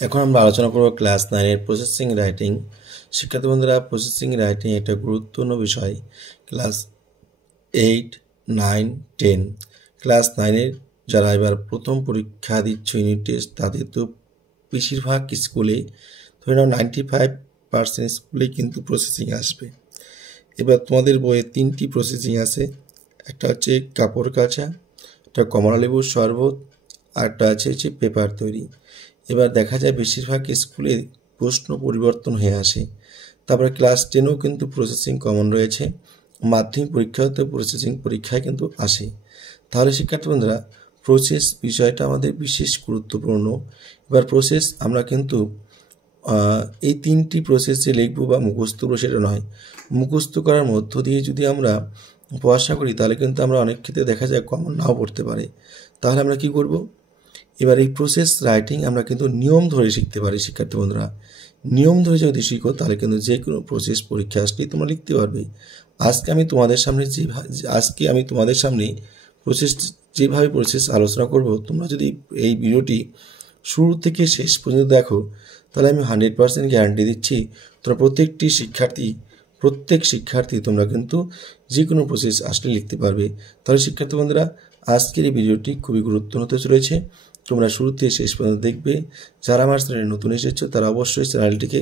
এখন আমরা আলোচনা করব ক্লাস 9 এর প্রসেসিং রাইটিং। শিক্ষার্থী বন্ধুরা, প্রসেসিং রাইটিং একটা গুরুত্বপূর্ণ বিষয়। ক্লাস 8, 9, 10 ক্লাস 9 এর যারা এবার প্রথম পরীক্ষা দিচ্ছে ইউনিট টেস্ট, তাদের তো বেশিরভাগ স্কুলে ধরে নাও 95% স্কুলে কিন্তু প্রসেসিং আসবে। এবার তোমাদের বইয়ে 3টি প্রসেসিং আছে। একটা হচ্ছে কাপড় কাচা, একটা কমলালেবুর শরবত, আর একটা হচ্ছে পেপার তৈরি। এবার দেখা যায় বেশিরভাগ স্কুলে প্রশ্ন পরিবর্তন হয়ে আসে। তারপরে ক্লাস 10ও কিন্তু প্রসেসিং কমন রয়েছে, মাধ্যমিক পরীক্ষাতে প্রসেসিং পরীক্ষায় কিন্তু আসে। তাহলে শিক্ষার্থী বন্ধুরা, প্রসেস বিষয়টা আমাদের বিশেষ গুরুত্বপূর্ণ। এবার প্রসেস আমরা কিন্তু এই 3টি প্রসেসে লিখব বা মুখস্থ করব সেটা নয়, মুখস্থ করার মধ্য দিয়ে যদি আমরা পড়াশোনা করি তাহলে কিন্তু আমরা অনেক ক্ষেত্রে দেখা যায় কমন নাও পড়তে পারে। তাহলে আমরা কি করব? এবার এই প্রসেস রাইটিং আমরা কিন্তু নিয়ম ধরে শিখতে পারি। শিক্ষার্থী বন্ধুরা, নিয়ম ধরে যদি শিখো তাহলে কিন্তু যে কোনো প্রসেস পরীক্ষা আসলেই তোমরা লিখতে পারবে। আজকে আমি তোমাদের সামনে যেভাবে প্রসেস আলোচনা করব, তোমরা যদি এই ভিডিওটি শুরু থেকে শেষ পর্যন্ত দেখো তাহলে আমি 100% গ্যারান্টি দিচ্ছি তোমরা প্রত্যেক শিক্ষার্থী তোমরা কিন্তু যে কোনো প্রসেস আসলে লিখতে পারবে। তাহলে শিক্ষার্থী বন্ধুরা, আজকের এই ভিডিওটি খুবই গুরুত্বপূর্ণ হতে চলেছে। তোমরা শুরু থেকে শেষ পর্যন্ত দেখবে। যারা আমার চ্যানেলে নতুন এসেছো তারা অবশ্যই চ্যানেলটিকে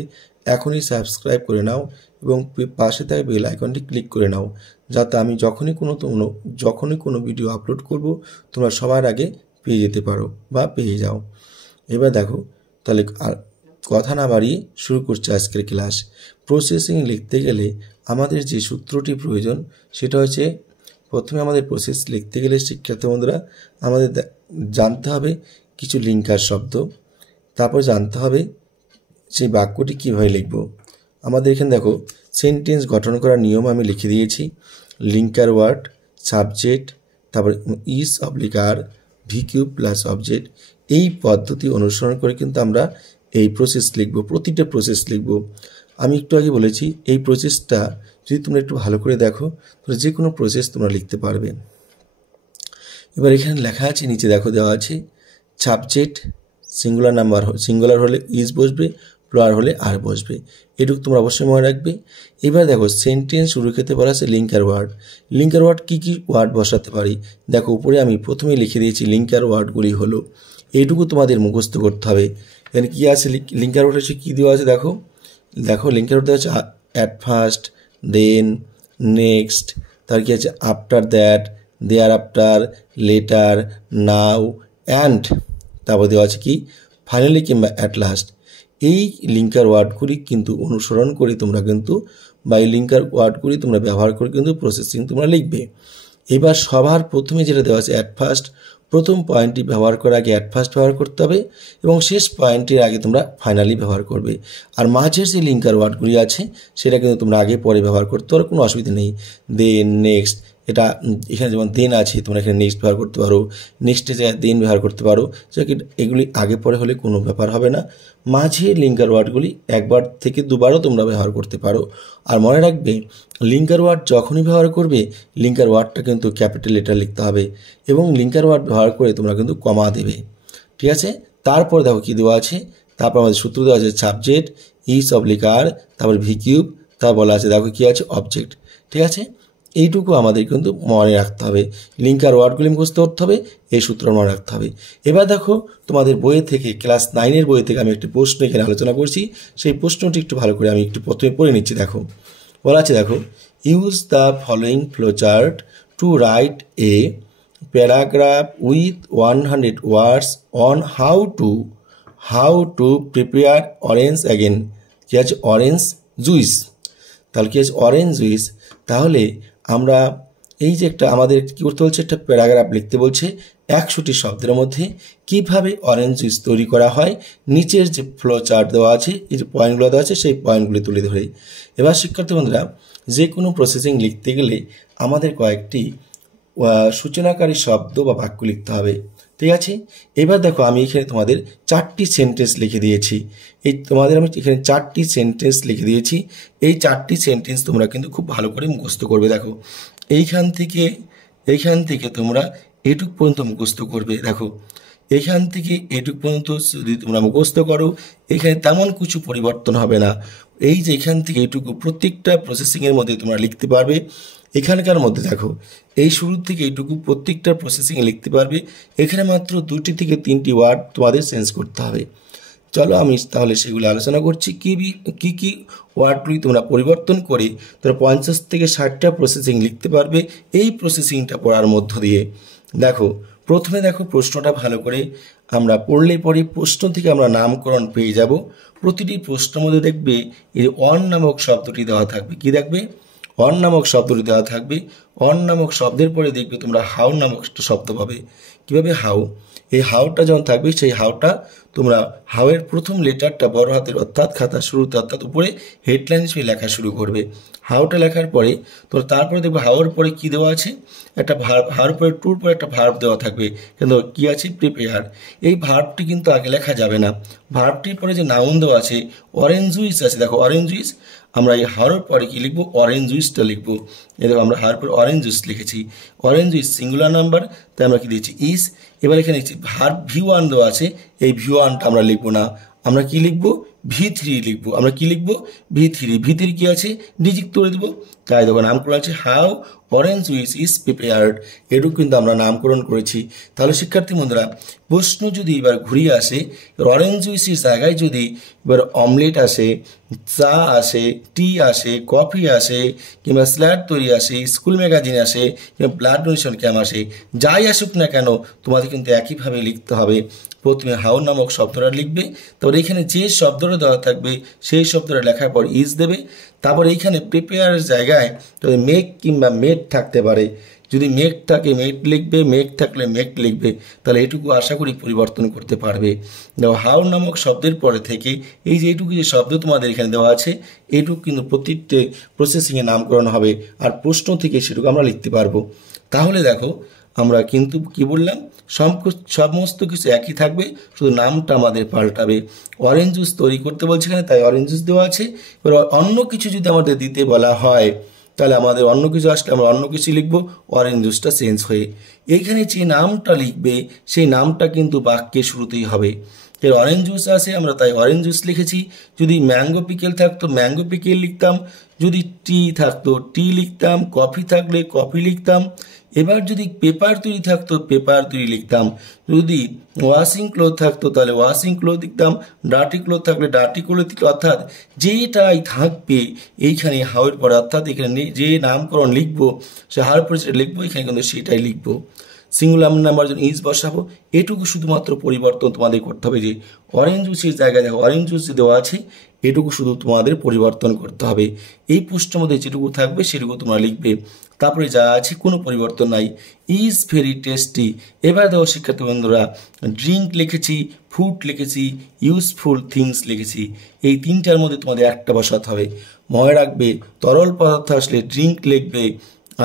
এখনই সাবস্ক্রাইব করে নাও এবং পাশে থাকা বেল আইকনটি ক্লিক করে নাও, যাতে আমি যখনই কোনো ভিডিও আপলোড করব তোমরা সবার আগে পেয়ে যেতে পারো বা পেয়ে যাও। এবার দেখো, তাহলে আর কথা না বাড়িয়ে শুরু করছে আজকের ক্লাস। প্রসেসিং লিখতে গেলে আমাদের যে সূত্রটি প্রয়োজন সেটা হচ্ছে, প্রথমে আমাদের প্রসেস লিখতে গেলে শিক্ষার্থী বন্ধুরা আমাদের জানতে হবে কিছু লিঙ্কার শব্দ, তারপর জানতে হবে সেই বাক্যটি কীভাবে লিখব। আমাদের এখানে দেখো সেন্টেন্স গঠন করার নিয়ম আমি লিখে দিয়েছি। লিঙ্কার ওয়ার্ড, সাবজেক্ট, তারপর is oblique are, VQ plus object. এই পদ্ধতি অনুসরণ করে কিন্তু আমরা এই প্রসেস লিখব, প্রতিটা প্রসেস লিখব। আমি একটু আগে বলেছি এই প্রসেসটা যদি তোমরা একটু ভালো করে দেখো তাহলে যে কোনো প্রসেস তোমরা লিখতে পারবে। এবার এখানে লেখা আছে, নিচে দেখো দেওয়া আছে সাবজেক্ট সিঙ্গুলার হলে ইজ বসবে, প্লুরাল হলে আর বসবে। এটুকু তোমরা অবশ্যই মনে রাখবে। এবার দেখো সেন্টেন্স শুরু করতে পারা আছে লিঙ্কার ওয়ার্ড। লিঙ্কার ওয়ার্ড কী কী ওয়ার্ড বসাতে পারি দেখো, উপরে আমি প্রথমে লিখে দিয়েছি লিঙ্কার ওয়ার্ডগুলি হলো, এইটুকু তোমাদের মুখস্থ করতে হবে। এখানে কী আছে লিঙ্কার ওয়ার্ড হচ্ছে কী দেওয়া আছে দেখো লিঙ্কার ওয়ার্ড দেওয়া আছে অ্যাট ফার্স্ট, দেন, নেক্সট, তার কি আছে after that, there after, later, now, and, তারপর দেওয়া আছে কি ফাইনালি কিংবা অ্যাট লাস্ট। এই লিঙ্কার ওয়ার্ডগুলি কিন্তু অনুসরণ করে তোমরা কিন্তু বা এই লিঙ্কার ওয়ার্ডগুলি তোমরা ব্যবহার করে কিন্তু প্রসেসিং তোমরা লিখবে। এবার সবার প্রথমে যেটা দেওয়া আছে অ্যাট ফার্স্ট, প্রথম পয়েন্টটি ব্যবহার করার আগে অ্যাট ফার্স্ট ব্যবহার করতে হবে এবং শেষ পয়েন্টের আগে তোমরা ফাইনালি ব্যবহার করবে। আর মাঝের যে লিঙ্কার ওয়ার্ডগুলি আছে সেটা কিন্তু তোমরা আগে পরে ব্যবহার করতে পারো, কোনো অসুবিধা নেই। দেন, নেক্সট, এটা এখানে যেমন দেন আছে তোমরা এখানে নেক্সট ব্যবহার করতে পারো, নেক্সটে জায়গায় দেন ব্যবহার করতে পারো। এগুলি আগে পরে হলে কোনো ব্যাপার হবে না। মাঝে লিঙ্কার ওয়ার্ডগুলি একবার থেকে দুবারও তোমরা ব্যবহার করতে পারো। আর মনে রাখবে, লিঙ্কার ওয়ার্ড যখনই ব্যবহার করবে লিঙ্কার ওয়ার্ডটা কিন্তু ক্যাপিটাল লেটার লিখতে হবে এবং লিঙ্কার ওয়ার্ড ব্যবহার করে তোমরা কিন্তু কমা দেবে। ঠিক আছে? তারপর দেখো কী দেওয়া আছে, তারপর আমাদের সূত্র দেওয়া আছে সাবজেক্ট, ইজ অবলিক আর, তারপর ভিকিউব, তারপর বলা আছে দেখো কী আছে অবজেক্ট। ঠিক আছে? এইটুকু আমাদের কিন্তু মনে রাখতে হবে। লিঙ্কার ওয়ার্ডগুলি মুখস্থ করতে হবে, এই সূত্র মনে রাখতে হবে। এবার দেখো তোমাদের বইয়ে থেকে ক্লাস 9-এর বই থেকে আমি একটি প্রশ্ন এখানে আলোচনা করছি, সেই প্রশ্নটি একটু ভালো করে আমি একটু প্রথমে পড়ে নিচ্ছি। দেখো বলা আছে, দেখো use the following flowchart to write a paragraph with 100 words on how to prepare orange again. কী আছে অরেঞ্জ জুইস। তাহলে কী আছে অরেঞ্জ জুইস। তাহলে আমরা এই যে আমাদের কী করতে বলছে, একটা প্যারাগ্রাফ লিখতে বলছে 100টি শব্দের মধ্যে কীভাবে অরেঞ্জ জুইস তৈরি করা হয়, নিচের যে ফ্লো চার্ট দেওয়া আছে, এই যে পয়েন্টগুলো দেওয়া আছে সেই পয়েন্টগুলি তুলে ধরে। এবার শিক্ষার্থী বন্ধুরা, যে কোনো প্রসেসিং লিখতে গেলে আমাদের কয়েকটি সূচনাকারী শব্দ বা বাক্য লিখতে হবে। ঠিক আছে? এবার দেখো আমি এখানে তোমাদের 4টি সেন্টেন্স লিখে দিয়েছি। আমি এখানে 4টি সেন্টেন্স লিখে দিয়েছি। এই 4টি সেন্টেন্স তোমরা কিন্তু খুব ভালো করে মুখস্থ করবে। দেখো এইখান থেকে তোমরা এটুক পর্যন্ত মুখস্থ করবে। দেখো এখান থেকে এটুকু পর্যন্ত যদি তোমরা মুখস্থ করো, এখানে তেমন কিছু পরিবর্তন হবে না। এই যে এখান থেকে এটুকু প্রত্যেকটা প্রসেসিংয়ের মধ্যে তোমরা লিখতে পারবে। এখানকার মধ্যে দেখো এই শুরু থেকে এইটুকু প্রত্যেকটা প্রসেসিংয়ে লিখতে পারবে। এখানে মাত্র 2টি থেকে 3টি ওয়ার্ড তোমাদের চেঞ্জ করতে হবে। চলো আমি তাহলে সেগুলো আলোচনা করছি। কি কি ওয়ার্ডগুলি তোমরা পরিবর্তন করে তোমরা 50 থেকে 60টা প্রসেসিং লিখতে পারবে এই প্রসেসিংটা পড়ার মধ্য দিয়ে। দেখো প্রথমে দেখো প্রশ্নটা ভালো করে আমরা পড়লে পরে প্রশ্ন থেকে আমরা নামকরণ পেয়ে যাব। প্রতিটি প্রশ্নের মধ্যে দেখবে এই অন নামক শব্দটি দেওয়া থাকবে। কি দেখবে? অন নামক শব্দটি দেওয়া থাকবে। অন নামক শব্দের পরে দেখবে তোমরা হাউ নামক একটা শব্দ পাবে। কীভাবে? হাউ। এই হাউটা যখন থাকবে সেই হাউটা তোমরা হাউয়ের প্রথম লেটারটা বড় হাতের অর্থাৎ খাতার শুরুতে অর্থাৎ উপরে হেডলাইন হিসেবে লেখা শুরু করবে। হাউটা লেখার পরে তোমরা তারপরে দেখবে হাউয়ের পরে কী দেওয়া আছে? একটা ভার্ব। হাউয়ের পরে টুর পরে একটা ভার্ব দেওয়া থাকবে। কিন্তু কী আছে? প্রিপেয়ার। এই ভার্বটি কিন্তু আগে লেখা যাবে না। ভার্বটির পরে যে নাউন দেওয়া আছে অরেঞ্জ জুইস আছে। দেখো অরেঞ্জ জুইস, আমরা এই হাওয়ার পরে কি লিখবো? অরেঞ্জ জুইসটা লিখবো। এই দেখো আমরা হাওয়ার পরে অরেঞ্জ জুইস লিখেছি। অরেঞ্জ জুইস সিঙ্গুলার নাম্বার, তাই আমরা কি দিয়েছি? ইস। এবার এখানে ভার্ব V1 দেওয়া আছে, এই V1টা আমরা লিখবো না, আমরা কি লিখবো? V3 লিখবো। আমরা কি লিখবো? V3। V3 কি আছে? ডিজিট করে দেবো। তাই দেখো নামকরণ আছে how orange juice is prepared. এটুকু কিন্তু আমরা নামকরণ করেছি। তাহলে শিক্ষার্থী বন্ধুরা প্রশ্ন যদি এবার ঘুরিয়ে আসে, অরেঞ্জ জুইসের জায়গায় যদি এবার অমলেট আসে, চা আসে, টি আসে, কফি আসে, কিংবা স্যালাড তৈরি আসে, স্কুল ম্যাগাজিন আসে, কিংবা ব্লাড ডোনেশন ক্যাম্প আসে, যাই আসুক না কেন তোমাদের কিন্তু একইভাবে লিখতে হবে। প্রথমে হাউ নামক শব্দটা লিখবে, তারপর এখানে যে শব্দটা দেওয়া থাকবে সেই শব্দটা লেখার পর ইজ দেবে। তারপর এইখানে প্রিপেয়ারের জায়গায় যদি মেক কিংবা মেড থাকতে পারে, যদি মেক থাকে মেড লিখবে, মেক থাকলে মেক লিখবে। তাহলে এটুকু আশা করি পরিবর্তন করতে পারবে। দেখো হাউ নামক শব্দের পরে থেকে এই যে এইটুকু যে শব্দ তোমাদের এখানে দেওয়া আছে এইটুকু কিন্তু প্রতিটি প্রসেসিংয়ে নামকরণ হবে, আর প্রশ্ন থেকে সেটুকু আমরা লিখতে পারবো। তাহলে দেখো আমরা কিন্তু কি বললাম? সমস্ত কিছু একই থাকবে, শুধু নামটা আমাদের পাল্টাবে। অরেঞ্জ জুস তৈরি করতে বলছে এখানে, তাই অরেঞ্জ জুস দেওয়া আছে। এবার অন্য কিছু যদি আমাদের দিতে বলা হয় তাহলে আমাদের অন্য কিছু আসলে আমরা অন্য কিছু লিখবো, অরেঞ্জ জুসটা চেঞ্জ হয়ে। এইখানে যে নামটা লিখবে সেই নামটা কিন্তু বাক্যের শুরুতেই হবে। এর অরেঞ্জ জুস আছে আমরা তাই অরেঞ্জ জুস লিখেছি। যদি ম্যাঙ্গো পিকেল থাকতো ম্যাঙ্গো পিকেল লিখতাম, যদি টি থাকতো টি লিখতাম, কফি থাকলে কফি লিখতাম। এবার যদি পেপার তৈরি থাকতো পেপার তৈরি লিখতাম, যদি ওয়াশিং ক্লোথ থাকতো তাহলে ওয়াশিং ক্লোথ লিখতাম, ডার্টি ক্লোথ থাকলে ডার্টি ক্লোথ লিখতাম। অর্থাৎ যেটাই থাকবে এইখানে হাউয়ের পরে, অর্থাৎ এখানে যে নামকরণ লিখবো সে হাউয়ের পরে যেটা লিখবো এখানে কিন্তু সেটাই লিখবো। সিঙ্গুলার নাম্বার জন্য ইজ বসাবো। এটুকু শুধুমাত্র পরিবর্তন তোমাদের করতে হবে, যে অরেঞ্জ জুসের জায়গায় দেখো অরেঞ্জ জুস দেওয়া আছে, এটুকু শুধু তোমাদের পরিবর্তন করতে হবে। এই পোস্টের মধ্যে যেটুকু থাকবে সেটুকু তোমরা লিখবে। তারপরে যা আছে কোনো পরিবর্তন নাই। Is very tasty. এবার দেখো শিক্ষার্থী বন্ধুরা ড্রিঙ্ক লিখেছি, ফুড লিখেছি, ইউজফুল থিংস লিখেছি। এই তিনটার মধ্যে তোমাদের একটা বসাতে হবে। মনে রাখবে তরল পদার্থ আসলে ড্রিঙ্ক লিখবে,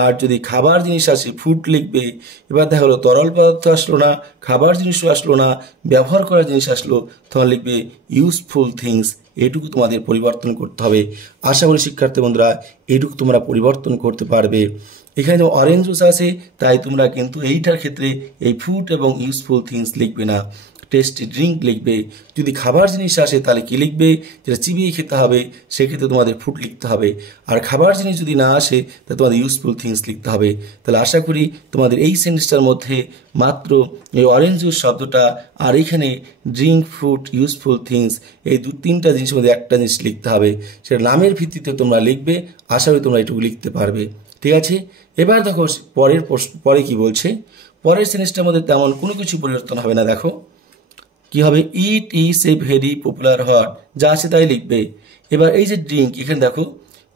আর যদি খাবার জিনিস আসে ফুড লিখবে। এবার দেখা হলো তরল পদার্থ আসলো না, খাবার জিনিসও আসলো না, ব্যবহার করার জিনিস আসলো, তখন লিখবে ইউজফুল থিংস। এটুকু তোমাদের পরিবর্তন করতে হবে। আশা করি শিক্ষার্থী বন্ধুরা এইটুকু তোমরা পরিবর্তন করতে পারবে। এখানে যেমন অরেঞ্জ জুস আছে তাই তোমরা কিন্তু এইটার ক্ষেত্রে এই ফুড এবং ইউজফুল থিংস লিখবে না, টেস্টি ড্রিঙ্ক লিখবে। যদি খাবার জিনিস আসে তাহলে কি লিখবে? যেটা চিবিয়ে খেতে হবে সেক্ষেত্রে তোমাদের ফুড লিখতে হবে। আর খাবার জিনিস যদি না আসে তাহলে তোমাদের ইউজফুল থিংস লিখতে হবে। তাহলে আশা করি তোমাদের এই সেন্টেন্সটার মধ্যে মাত্র এই অরেঞ্জ জুস শব্দটা আর এখানে ড্রিঙ্ক, ফুড, ইউজফুল থিংস এই তিনটা জিনিসের মধ্যে একটা জিনিস লিখতে হবে। সেটা নামের ভিত্তিতে তোমরা লিখবে। আশা করি তোমরা এটুকু লিখতে পারবে। ঠিক আছে, এবার দেখো পরে কি বলছে। পরের সেন্টেন্সটার মধ্যে তেমন কোনো কিছু পরিবর্তন হবে না। দেখো কি হবে? It is a very popular hot, যা আছে তাই লিখবে। এবার এই যে ড্রিঙ্ক, এখানে দেখো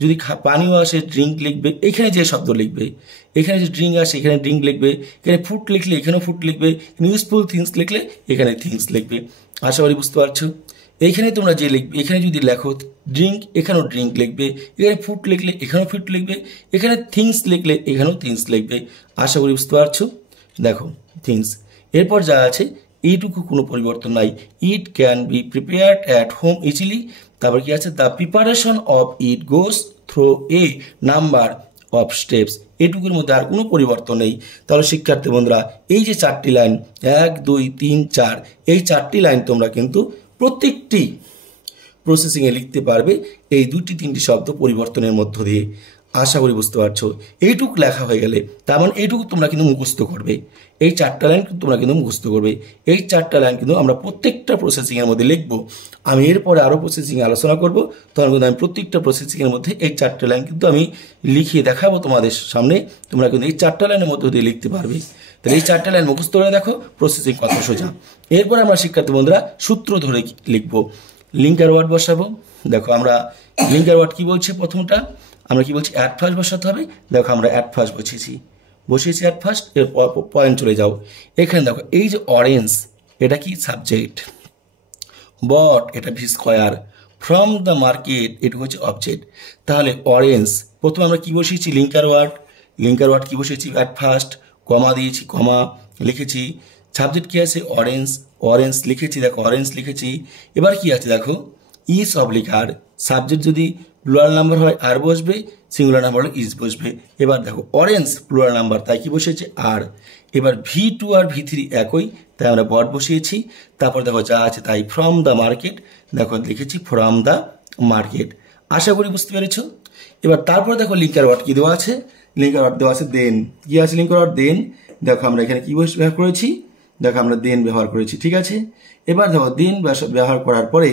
যদি পানিও আসে ড্রিঙ্ক লিখবে, এখানে যে শব্দ লিখবে। এখানে যে ড্রিঙ্ক আসে এখানে ড্রিঙ্ক লিখবে, এখানে ফুড লিখলে এখানেও ফুড লিখবে, ইউজফুল থিংস লিখলে এখানে থিংস লিখবে। আশা করি বুঝতে পারছো। এইখানে তোমরা যে লিখবে, এখানে যদি লেখো ড্রিঙ্ক এখানেও ড্রিঙ্ক লিখবে, এখানে ফুড লিখলে এখানেও ফুড লিখবে, এখানে থিংস লিখলে এখানেও থিংস লিখবে। আশা করি বুঝতে পারছো। দেখো থিংস, এরপর যা আছে এইটুকু কোনো পরিবর্তন নাই। It can be prepared at home easily. তারপর কি আছে? The preparation of it goes through a number of steps, এটুকুর মধ্যে আর কোনো পরিবর্তন নেই। তাহলে শিক্ষার্থী বন্ধুরা এই যে 4টি লাইন 1 2 3 4, এই 4টি লাইন তোমরা কিন্তু প্রত্যেকটি প্রসেসিংয়ে লিখতে পারবে এই 2টি 3টি শব্দ পরিবর্তনের মধ্য দিয়ে। আশা করি বুঝতে পারছো। এইটুকু লেখা হয়ে গেলে তার মানে এইটুকু তোমরা কিন্তু মুখস্থ করবে। এই 4টা লাইন তোমরা কিন্তু মুখস্থ করবে। এই 4টা লাইন কিন্তু আমরা প্রত্যেকটা প্রসেসিংয়ের মধ্যে লিখব। আমি এরপরে আরও প্রসেসিং আলোচনা করব, তখন কিন্তু আমি প্রত্যেকটা প্রসেসিংয়ের মধ্যে এই 4টা লাইন কিন্তু আমি লিখিয়ে দেখাবো তোমাদের সামনে। তোমরা কিন্তু এই 4টা লাইনের মধ্য দিয়ে লিখতে পারবে। তাহলে এই 4টা লাইন মুখস্থ করে দেখো, প্রসেসিং কত সোজা। এরপরে আমরা শিক্ষার্থী বন্ধুরা সূত্র ধরে লিখবো, লিঙ্কার ওয়ার্ড বসাবো। দেখো আমরা লিঙ্কার ওয়ার্ড কি বলছি, প্রথমটা আমরা কি বলছি অ্যাট ফার্স্ট বসাতে হবে। দেখো আমরা অ্যাট ফার্স্ট বসিয়েছি অ্যাট ফার্স্ট, এর পয়েন্ট চলে যাও। এখানে দেখো এই যে অরেঞ্জ, এটা কি সাবজেক্ট, বট এটা V square, from the market এটা হচ্ছে অবজেক্ট। তাহলে অরেঞ্জ প্রথমে আমরা কি বসিয়েছি লিঙ্কার ওয়ার্ড কি বসিয়েছি অ্যাট ফার্স্ট, কমা দিয়েছি, কমা লিখেছি, সাবজেক্ট কি আছে অরেঞ্জ লিখেছি, দেখো অরেঞ্জ লিখেছি। এবার কি আছে দেখো ইস অবলিক আর, সাবজেক্ট যদি প্লুরাল নাম্বার হয় আর বসবে, সিঙ্গুলার নাম্বার হলে ইজ বসবে। এবার দেখো অরেঞ্জ প্লুরাল নাম্বার তাই কি বসেছে আর। এবার V2 আর V3 একই, তাই আমরা বট বসিয়েছি। তারপর দেখো যা আছে তাই, ফ্রম দ্য মার্কেট দেখো লিখেছি ফ্রম দ্য মার্কেট। আশা করি বুঝতে পেরেছ। এবার তারপর দেখো লিঙ্কার ওয়ার্ড কি দেওয়া আছে, লিঙ্কার ওয়ার্ড দেওয়া আছে দেন। কি আছে লিঙ্কার ওয়ার্ড দেন, দেখো আমরা এখানে কি ব্যবহার করেছি, দেখো আমরা দেন ব্যবহার করেছি, ঠিক আছে। এবার দেখো দেন ব্যবহার করার পরে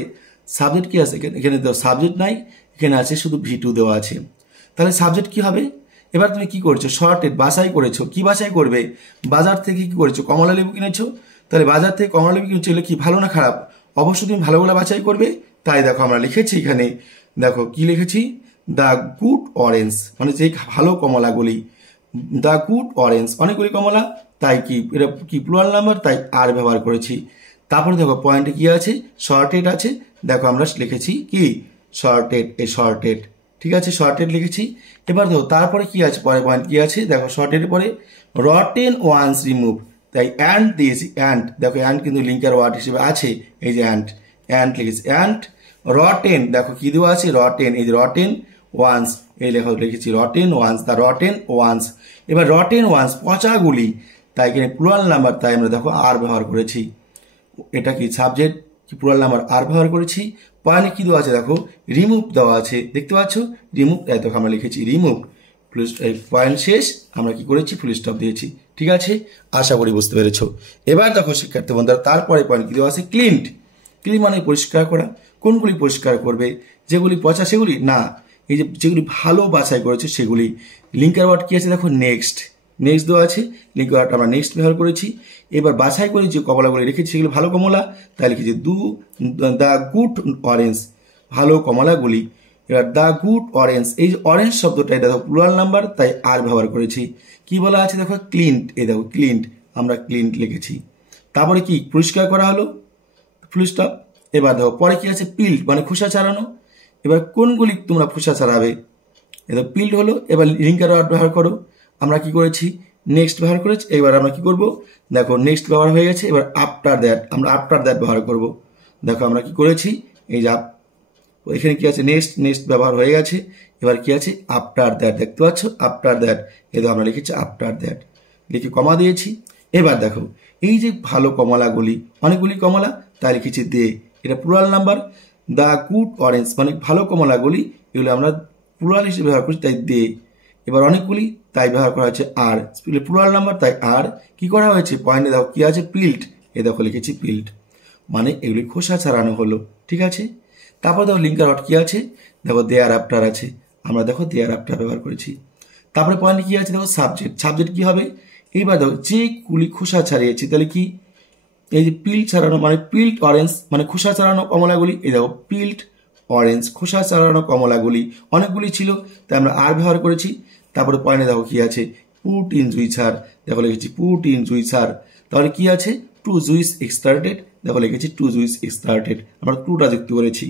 সাবজেক্ট কি আছে, এখানে দেখো সাবজেক্ট নাই, এখানে আছে শুধু V2 দেওয়া আছে। তাহলে সাবজেক্ট কি হবে, এবার তুমি কি করছো শর্টেড বাছাই করেছো। কি বাছাই করবে, বাজার থেকে কি করেছো কমলা লেবু কিনেছো। তাহলে বাজার থেকে কমলা লেবু কিনেছো, এগুলো কি ভালো না খারাপ, অবশ্যই তুমি ভালোগুলো বাছাই করবে। তাই দেখো আমরা লিখেছি এখানে, দেখো কি লিখেছি দ্য গুড অরেঞ্জ, মানে যে ভালো কমলাগুলি, দ্য গুড অরেঞ্জ অনেকগুলি কমলা, তাই কি এটা কি প্লুরাল নাম্বার তাই আর ব্যবহার করেছি। তারপরে দেখো পয়েন্টে কি আছে শর্টেড আছে, দেখো আমরা লিখেছি কি শর্টেড, ঠিক আছে শর্টেড লিখেছি। এবার দেখো তারপরে কি আছে, পরে পয়েন্ট কি আছে দেখো শর্টেড পরে রটেন ওয়ান্স রিমুভ, তাই অ্যান্ড দিয়েছি অ্যান্ড, দেখো অ্যান্ড কিন্তু লিঙ্কার ওয়ার্ড হিসেবে আছে, এই যে অ্যান্ড লিখেছি অ্যান্ড রটেন, দেখো কি দেওয়া আছে রটেন, এই যে রটেন ওয়ান্স, এই লেখা লিখেছি rotten ones, the rotten ones. এবার রটেন ওয়ান্স পচাগুলি, তাই এখানে প্লুরাল নাম্বার তাই আমরা দেখো আর ব্যবহার করেছি। এটা কি সাবজেক্ট কি প্লুরাল নাম্বার আর ব্যবহার করেছি। পয়েন্টে কি দেওয়া আছে দেখো রিমুভ দেওয়া আছে, দেখতে পাচ্ছ রিমুভ, তাই দেখো আমরা লিখেছি রিমুভ, পয়েন্ট শেষ, আমরা কি করেছি ফুল স্টপ দিয়েছি, ঠিক আছে। আশা করি বুঝতে পেরেছো। এবার দেখো শিক্ষার্থী বন্ধুরা তারপরে পয়েন্ট কি দেওয়া আছে ক্লিনড, ক্লিন মানে পরিষ্কার করা। কোনগুলি পরিষ্কার করবে, যেগুলি পচা সেগুলি না, এই যে যেগুলি ভালো বাছাই করেছে সেগুলি। লিঙ্কার ওয়ার্ড কি আছে দেখো নেক্সট দেওয়া আছে, লিঙ্কার ওয়ার্ড আমরা নেক্সট ব্যবহার করেছি। এবার বাছাই করে যে কমলাগুলি রেখেছি সেগুলো ভালো কমলা, তাই লিখেছি দ্য গুড অরেঞ্জ, ভালো কমলাগুলি। এবার দ্য গুড অরেঞ্জ, এই যে অরেঞ্জ শব্দটা এটা দেখো প্লুরাল নাম্বার তাই আর ব্যবহার করেছি। কি বলা আছে দেখো ক্লিনড, এই দেখো ক্লিনড, আমরা ক্লিনড লিখেছি। তারপরে কি পরিষ্কার করা হলো ফুল স্টপ। এবার দেখো পরে কি আছে পিল্ড মানে খোসা ছাড়ানো। এবার কোনগুলি তোমরা খোসা ছাড়াবে, এটা পিল্ড হলো। এবার লিঙ্কার ওয়ার্ড ব্যবহার করো, আমরা কি করেছি নেক্সট ব্যবহার করেছি। এবার আমরা কি করব দেখো নেক্সট ব্যবহার হয়ে গেছে, এবার আফটার দ্যাট, আমরা আফটার দ্যাট ব্যবহার করব। দেখো আমরা কি করেছি, এই যে এখানে কি আছে নেক্সট ব্যবহার হয়ে গেছে। এবার কি আছে আফটার দ্যাট, দেখতে পাচ্ছ আফটার দ্যাট, এই দেখো আমরা লিখেছি আফটার দ্যাট, লিখে কমা দিয়েছি। এবার দেখো এই যে ভালো কমলাগুলি, অনেকগুলি কমলা তাই লিখেছি দে, এটা plural number. The good orange মানে ভালো কমলাগুলি, এগুলো আমরা প্লুরাল হিসেবে ব্যবহার করছি তাই দে। এবার অনেকগুলি তাই ব্যবহার করা হয়েছে আর, প্লুরাল নাম্বার তাই আর কি করা হয়েছে পয়েন্টে দেখো কি আছে পিল্ড, এ দেখো লিখেছি পিল্ড, মানে এগুলি খোসা ছাড়ানো হলো, ঠিক আছে। তারপর দেখো লিঙ্কার ওয়ার্ড কি আছে দেখো দেয়ার আফটার আছে, আমরা দেখো দেয়ার আফটার ব্যবহার করেছি। তারপরে পয়েন্টে কি আছে দেখো সাবজেক্ট কি হবে। এইবার দেখো যে গুলি খোসা ছাড়িয়েছি, তাহলে কি এই যে পিল্ড ছাড়ানো মানে পিল্ড অরেঞ্জ মানে খোসা ছাড়ানো কমলাগুলি, এই দেখো পিল্ড অরেঞ্জ খোসা ছাড়ানো কমলাগুলি, অনেকগুলি ছিল তাই আমরা আর ব্যবহার করেছি। তারপরে পয়েন্টে দেখো কি আছে পুট ইন জুইসার, দেখো লিখেছি পুট ইন জুইসার, তাহলে কি আছে টু জুইস এক্সটার্টেড, দেখো লিখেছি টু জুইস এক্সটার্টেড, আমরা টুটা যুক্ত করেছি,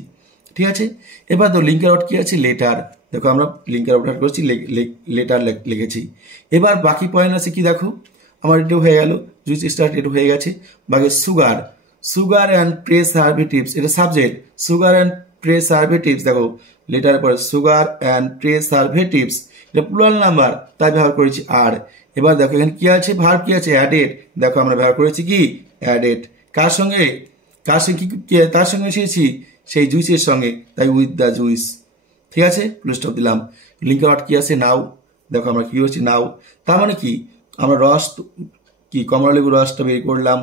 ঠিক আছে। এবার দেখো লিঙ্কার ওয়ার্ড কি আছে লেটার, দেখো আমরা লিঙ্কার ওয়ার্ড করেছি লেটার লিখেছি। এবার বাকি পয়েন্ট আছে কি দেখো আমার এটাও হয়ে গেল, জুইস স্টার্টেড হয়ে গেছে। বাকি সুগার অ্যান্ড প্রেসারভেটিভস, এটা সাবজেক্ট, সুগার অ্যান্ড প্রেসারভেটিভস, দেখো লেটার পরে সুগার অ্যান্ড প্রেসারভেটিভস, এটা প্লুরাল নাম্বার তাই ব্যবহার করেছি আর। এবার দেখো এখানে কি আছে, ভার্ব কি আছে, অ্যাডেড। দেখো আমরা ব্যবহার করেছি কি অ্যাডেড। কার সঙ্গে তার সঙ্গে এসেছি সেই জুইসের সঙ্গে, তাই উইথ দ্য জুইস। ঠিক আছে, ফুল স্টপ দিলাম। লিঙ্কার ওয়ার্ড কি আছে, নাও। দেখো আমরা কি করছি নাও, তার মানে কি আমরা রস কি কমলা লেবুর রসটা বের করলাম,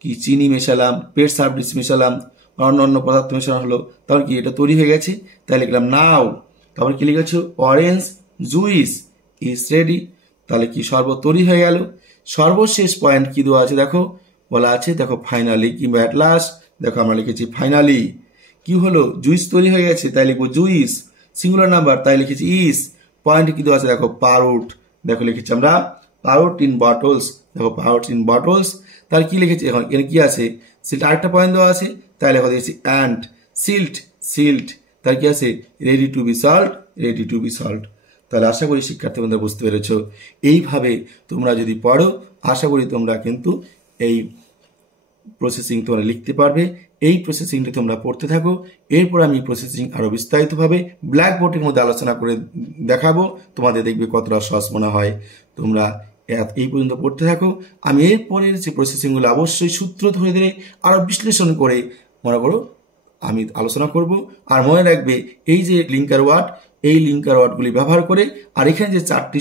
কি চিনি মেশালাম, পেট সার্ভিস মেশালাম, অন্য পদার্থ মেশানো হলো, তাহলে কি এটা তৈরি হয়ে গেছে, তাই লিখলাম নাও। তারপর কি লিখেছ, অরেঞ্জ জুইস ইজ রেডি, তাহলে কি শরবত তৈরি হয়ে গেল। সর্বশেষ পয়েন্ট কি দেওয়া আছে দেখো, বলা আছে দেখো ফাইনালি কিংবা অ্যাট লাস্ট। দেখো আমরা লিখেছি ফাইনালি, কি হলো জুইস তৈরি হয়ে গেছে, তাই লিখবো জুইস। সিঙ্গুলার নাম্বার তাই লিখেছি ইস। পয়েন্ট কি দেওয়া আছে দেখো পাউট, দেখো লিখেছি আমরা পাউট ইন বটলস, দেখো পাউট ইন বটলস। তাহলে কি লিখেছি এখন, এখানে কি আছে সিল্ট, আরেকটা পয়েন্ট দেওয়া আছে তাই লেখা দিয়েছি অ্যান্ড সিল্ট সিল্ট, তার কি আছে ready to be salt, ready to be salt. তাহলে আশা করি শিক্ষার্থী বন্ধুরা বুঝতে পেরেছ। এইভাবে তোমরা যদি পড়ো আশা করি তোমরা কিন্তু এই প্রসেসিং তোমরা লিখতে পারবে। এই প্রসেসিংটি তোমরা পড়তে থাকো, এরপর আমি প্রসেসিং আরো বিস্তারিতভাবে ব্ল্যাকবোর্ডের মধ্যে আলোচনা করে দেখাবো, তোমাদের দেখবে কতটা সহজ মনে হয়। তোমরা এই পর্যন্ত পড়তে থাকো, আমি এরপরের যে প্রসেসিংগুলো অবশ্যই সূত্র ধরে ধরে আরো বিশ্লেষণ করে মনে করো আমি আলোচনা করব। আর মনে রাখবে এই যে লিঙ্কার ওয়ার্ড, এই লিঙ্কার ওয়ার্ডগুলি ব্যবহার করে, আর এখানে যে 4টি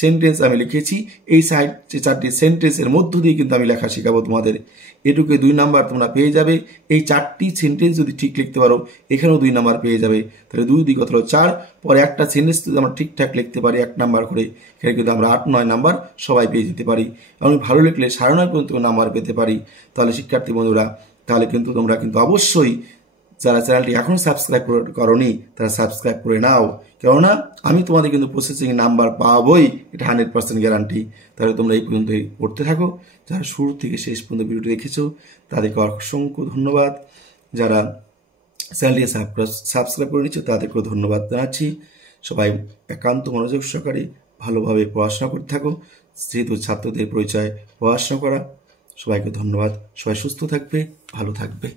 সেন্টেন্স আমি লিখেছি এই যে 4টি সেন্টেন্সের মধ্য দিয়ে কিন্তু আমি লেখা শেখাবো তোমাদের। এটুকু 2 নাম্বার তোমরা পেয়ে যাবে। এই 4টি সেন্টেন্স যদি ঠিক লিখতে পারো এখানেও 2 নাম্বার পেয়ে যাবে। তাহলে 2 2 কত হলো 4, পরে একটা সেন্টেন্স যদি আমরা ঠিকঠাক লিখতে পারি 1 নাম্বার করে, এখানে কিন্তু আমরা 8 9 নাম্বার সবাই পেয়ে যেতে পারি। এবং ভালো লিখলে 9.5 পর্যন্ত নাম্বার পেতে পারি। তাহলে শিক্ষার্থী বন্ধুরা তাহলে কিন্তু তোমরা কিন্তু অবশ্যই যারা চ্যানেলটি এখনো সাবস্ক্রাইব করোনি তারা সাবস্ক্রাইব করে নাও, কেননা আমি তোমাদের কিন্তু প্রসেসিং নাম্বার পাবোই, এটা 100% গ্যারান্টি। তাহলে তোমরা এই পর্যন্ত পড়তে থাকো। যারা শুরু থেকে শেষ পর্যন্ত ভিডিওটি দেখেছো তাদেরকে অসংখ্য ধন্যবাদ। যারা চ্যানেলটি সাবস্ক্রাইব করে নিচ্ছ তাদেরকেও ধন্যবাদ জানাচ্ছি। সবাই একান্ত মনোযোগ সহকারে ভালোভাবে পড়াশোনা করতে থাকো, যেহেতু ছাত্রদের পরিচয় পড়াশোনা করা। সবাইকে ধন্যবাদ, সবাই সুস্থ থাকবে, ভালো থাকবে।